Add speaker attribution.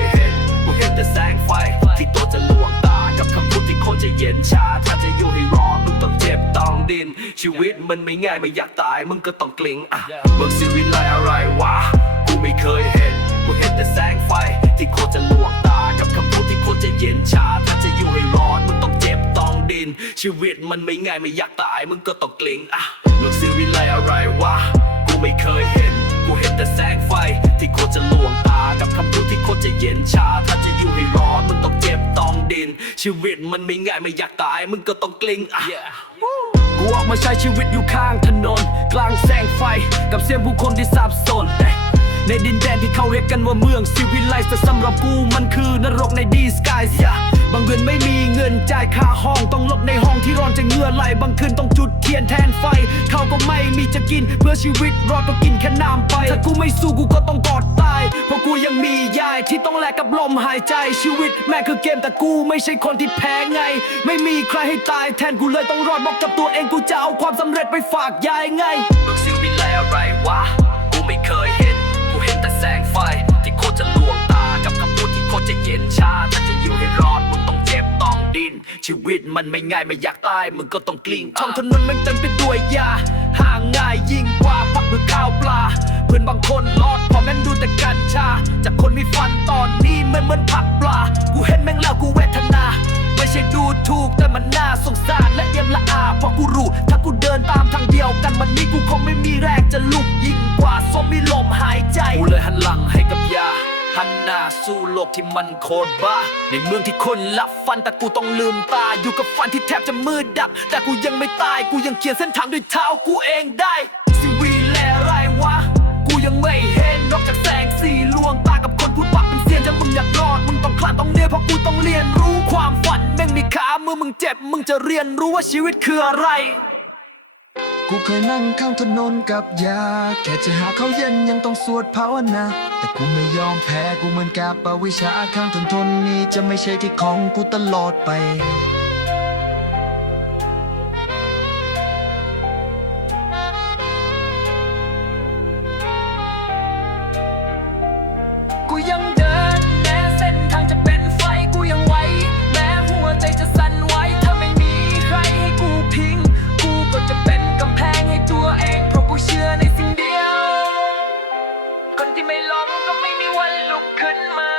Speaker 1: ยเห็น กูเห็นแต่แสงไฟ ที่ตัวจะลวงตา กับคำพูดที่คนจะเย็นชา ถ้าจะอยู่ให้รอดมึงต้องเจ็บต้องดิน ชีวิตมันไม่ง่ายไม่อยากตาย มึงก็ต้องกลิ้งอะเบิกชีวิตไรอะไรวะ กูไม่เคยเห็น กูเห็นแต่แสงไฟ ที่โคตรจะลวงตา กับคำพูดที่โคตรจะเย็นชา ถ้าจะอยู่ให้รอดมึงต้องเจ็บต้องดิน ชีวิตมันไม่ง่ายไม่อยากตาย มึงก็ต้องกลิ้งอะเบิกชีวิตไรอะไรวะ กูไม่เคยเห็น กูเห็นแต่แสงไฟ ที่โคตรจะลวงตา กับคำพูดที่โคตรจะเย็นชา ถ้าจะอยู่ให้รอดมึงต้องเจ็บต้องดิน ชีวิตมันไม่ง่ายไม่อยากตาย มึงก็ต้องกลิ้งอะกูออกมาใช้ชีวิตอยู่ข้างถนน กลางแสงไฟ กับเสียงผู้คนที่สับสนแต่ ในดินแดนที่เขาเรียกกันว่าเมืองซิวิไลซ์แต่สำหรับกูมันคือนรกในดีสกายส์บางเดือนไม่มีเงินจ่ายค่าห้องต้องหลบในห้องที่ร้อนจะเหงื่อไหลบางคืนต้องจุดเทียนแทนไฟเขาก็ไม่มีจะกินเพื่อชีวิตรอดก็กินแค่น้ำไปถ้ากูไม่สู้กูก็ต้องกอดตายเพราะกูยังมียายที่ต้องแลกกับลมหายใจชีวิต แม่คือเกมแต่กูไม่ใช่คนที่แพ้ไง ไม่มีใครให้ตายแทนกูเลยต้องรอดบอกกับตัวเองกูจะเอาความสำเร็จไปฝากยายไงมึงชีวิตแลอะไรวะกูไม่เคยเห็น ไฟ ที่โคตรจะลวงตา กับคำพูดที่โคตรจะเย็นชา ถ้าจะอยู่ให้รอดมึงต้องเจ็บต้องดินชีวิตมันไม่ง่ายไม่อยากตายมึงก็ต้องกลิ้งท้องถนนมันเต็มไปด้วยยาห่างง่ายยิ่งกว่าพักเพื่อข้าวปลา เพื่อนบางคนรอดเพราะแม่งดูแต่กัญชา จากคนมีฟันตอนนี้มันเหมือนผักปลา กูเห็นแม่งแล้วกูเวทนา ไม่ใช่ดูถูกแต่มันน่าสงสารและเอี่ยมละอาเพราะกูรู้ถ้ากูเดินตามทาง หันหน้าสู้โลกที่มันโคตรบ้า ในเมืองที่คนลับฟันแต่กูต้องลืมตา อยู่กับฟันที่แทบจะมืดดับ แต่กูยังไม่ตาย กูยังเขียนเส้นทางด้วยเท้ากูเองได้สิวีแลไรวะ กูยังไม่เห็นนอกจากแสงสีลวงตากับคนพูดปากเป็นเสียงถ้ามึงอยากรอด มึงต้องคลานต้องเรียนเพราะกูต้องเรียนรู้ความฝันแม่งมีขาเมื่อมึงเจ็บ มึงจะเรียนรู้ว่าชีวิตคืออะไร
Speaker 2: กูเคยนั่งข้างถนนกับยา แค่จะหาเขาเย็นยังต้องสวดภาวนา แต่กูไม่ยอมแพ้กูเหมือนกับปวิชาข้างถนนนี้จะไม่ใช่ที่ของกูตลอดไป
Speaker 3: ล้ม
Speaker 1: ก็ไม่
Speaker 3: มีวันลุกขึ้นมา